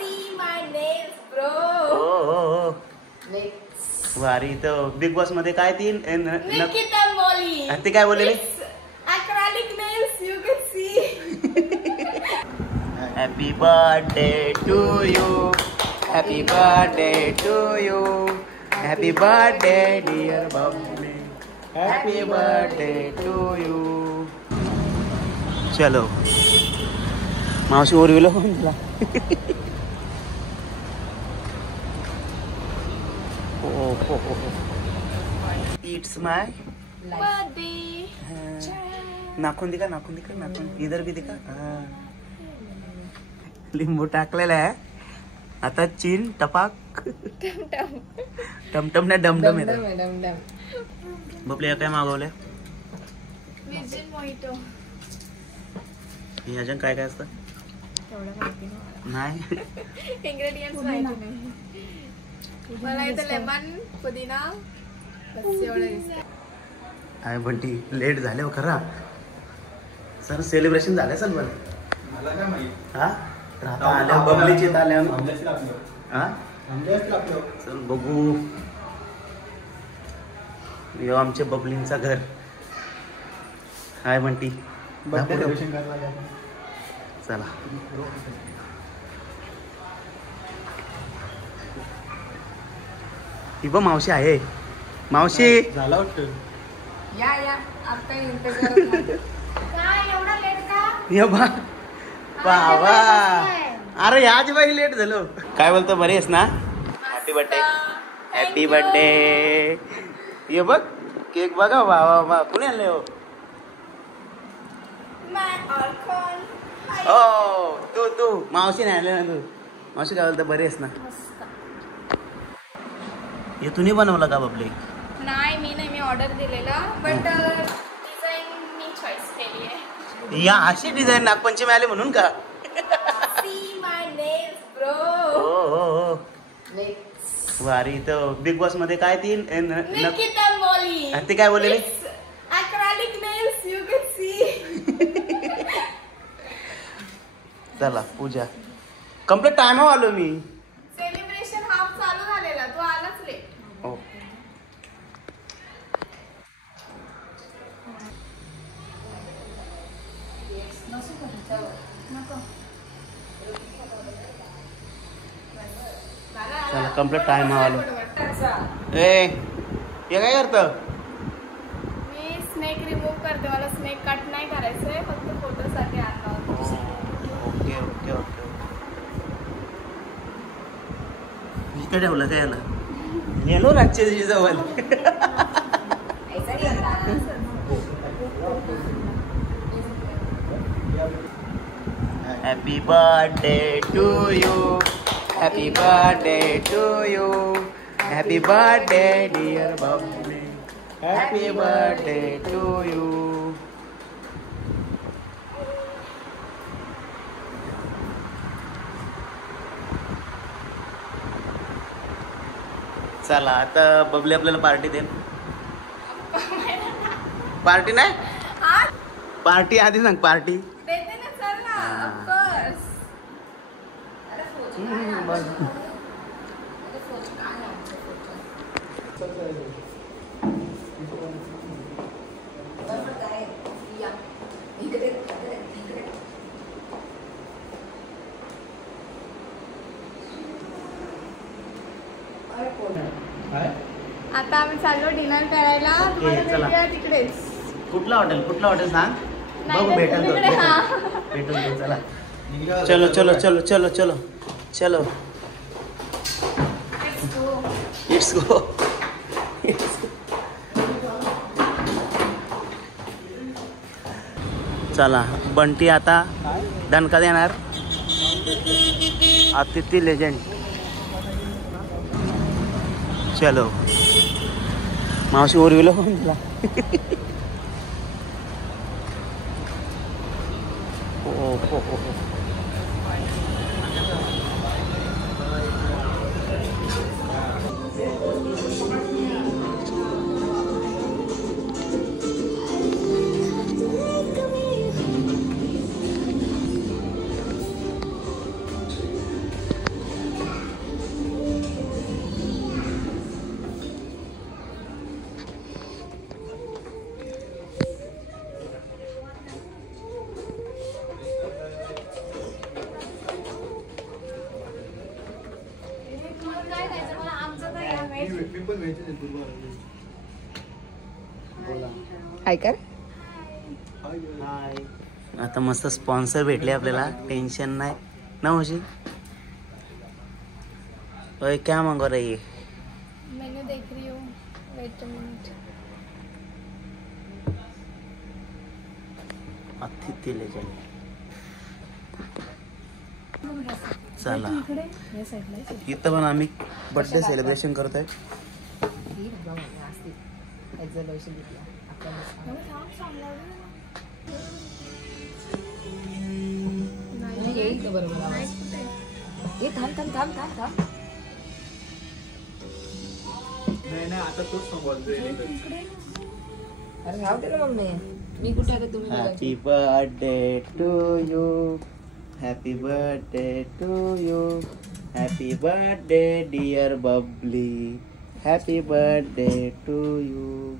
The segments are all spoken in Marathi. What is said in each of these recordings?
See my nails, bro. हो. वारी तर बिग बॉस मध्ये काय ती Nikita Molly. ती काय बोललेली? Acrylic nails, you can see. Happy birthday to you. Happy birthday to you. Happy birthday dear Babli. Happy birthday to you. चलो मावशी ओरविलो तुला. It's my Birthday. नाखून दिखा नाखून दिखा नाखून इधर भी दिखा. लिंबू टाकलेला आहे आता. चीन टपाक टमटम ना डमडम येत. बबले काय मागवलंय? Virgin mojito. ह्याच्यात काय काय असतं? नाही Ingredients माहिती नाही. मला इथं लेमन पुदिना बस एवढं दिसतं. आहे बंटी लेट झाले हो खरा. सर सेलिब्रेशन झालं सर बरं. मला काय माहित. हा तर आता आल्या बबलीची आल्या. हा चल बघू. यो आमच्या बबलींचा घर. हाय बंटी चला. ही बघ मावशी आहे. मावशी झाला वाटतं. या आता इंतजार. काय एवढा लेट का? ये बा बाबा. अरे याच बाई लेट झालो. काय बोलतो बरी आहेस ना? Happy birthday. Happy birthday. ये बघ केक बघा. वा वा वा कुणी आणले हो? हो तू मावशी नाही आणले ना तू. मावशी काय बोलतो बरी आहेस ना? हे तुम्ही बनवलं का बबले? नाही मी नाही. मी ऑर्डर दिलेला बट डिझाईन मी चॉईस केली आहे. या अशी डिझाईन नागपंचमी आले म्हणून का? See my nails, bro. हो. वारी तर बिग बॉस मध्ये काय ती Nikita Molly. ती काय बोललेली? Acrylic nails, you can see. चला पूजा कम्प्लीट टाइम आलो मी. सेलिब्रेशन हाफ चालू झालेला. तू आलाच लेट. हो चला कम्प्लीट टाइम आलो. ए हे काय करतं? मी स्नेक रिमूव्ह करते. मला स्नेक कट नाही करायचंय. फक्त फोटोसाठी आणला होता. ओके इकडे ठेवलं काय याला? नेलो रातच्या दिवशी जवळ. Happy birthday to you. Happy birthday to you. Happy birthday dear Babli. Happy birthday to you. चला आता बबली आपल्याला पार्टी दे. पार्टी नाही पार्टी आधी सांग. पार्टी देते ना. चल ना. Of course. आता आम्ही चाललो डिनर करायला. तुम्हाला चला. भेटूया तिकडेच. कुठला हॉटेल सांग. नाही, बघू भेटल तो. तिकडे. हा. भेटून दे चला. चलो इट्स गो. चला बंटी आता दणका देणार. अतिथी लेजंड. चलो मावशी ओरविलो तुला. हो हाय कर. आता मस्त स्पॉन्सर भेटले आपल्याला, टेन्शन नाही ना मावशी. ओए क्या मांगो रही है? मेनू देख रही हूँ, वेट अ मिनट. अतिथी ले जाईल. चला इथं पण आम्ही बर्थडे सेलिब्रेशन करतोय. आता तोच सांभाळतोय. अरे राहू दे ना मम्मी, मी कुठे आता तुम्ही happy birthday to you, happy birthday to you, happy birthday dear Babli, happy birthday to you.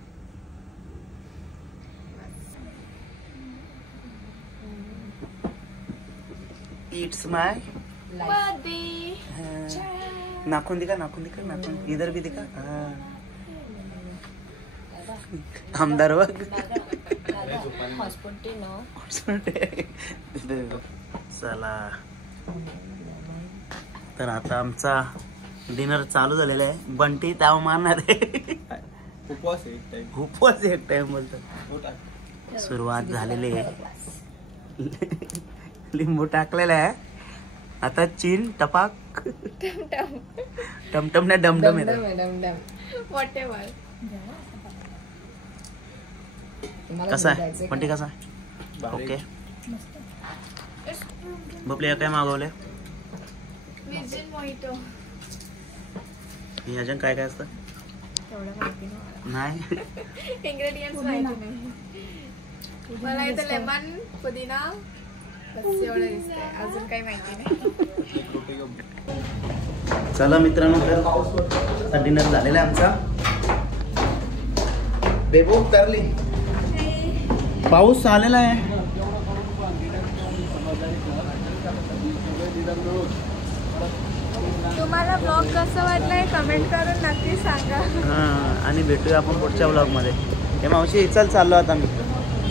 It's my birthday. नाखून दिखा, नाखून दिखा, नाखून इधर भी दिखा. आमदार बघ. चला तर आता आमचा डिनर चालू झालेला आहे. बंटी त्याव मारणार आहे. उपवास आहे एक टाइम. उपवास एक टाइम बोलतो. सुरुवात झालेली आहे. लिंबू टाकलेला आहे. आता चीन टपाक टमटम ना डमडम येतं. What ever. कसा आहे बंटी, कसा आहे? ओके. बबली काय मागवले? Vision mojito. अजून काय काय असतं? नाही. इंग्रेडियंट्स माहिती नाही मला. इथं लेमन, पुदिना, बस एवढं दिसतंय. अजून काही माहिती नाही. चला मित्रांनो, तर डिनर झालेला आहे आमचा. बेबू करली. पाऊस आलेला आहे. तुम्हाला ब्लॉग कसं वाटलंय कमेंट करून नक्की सांगा. हां, आणि भेटूया आपण पुढच्या ब्लॉगमध्ये. हे मावशी चल चाललो आता मी.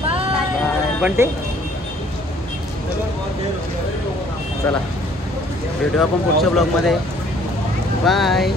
बाय. बंटी चला भेटूया आपण पुढच्या ब्लॉगमध्ये. बाय.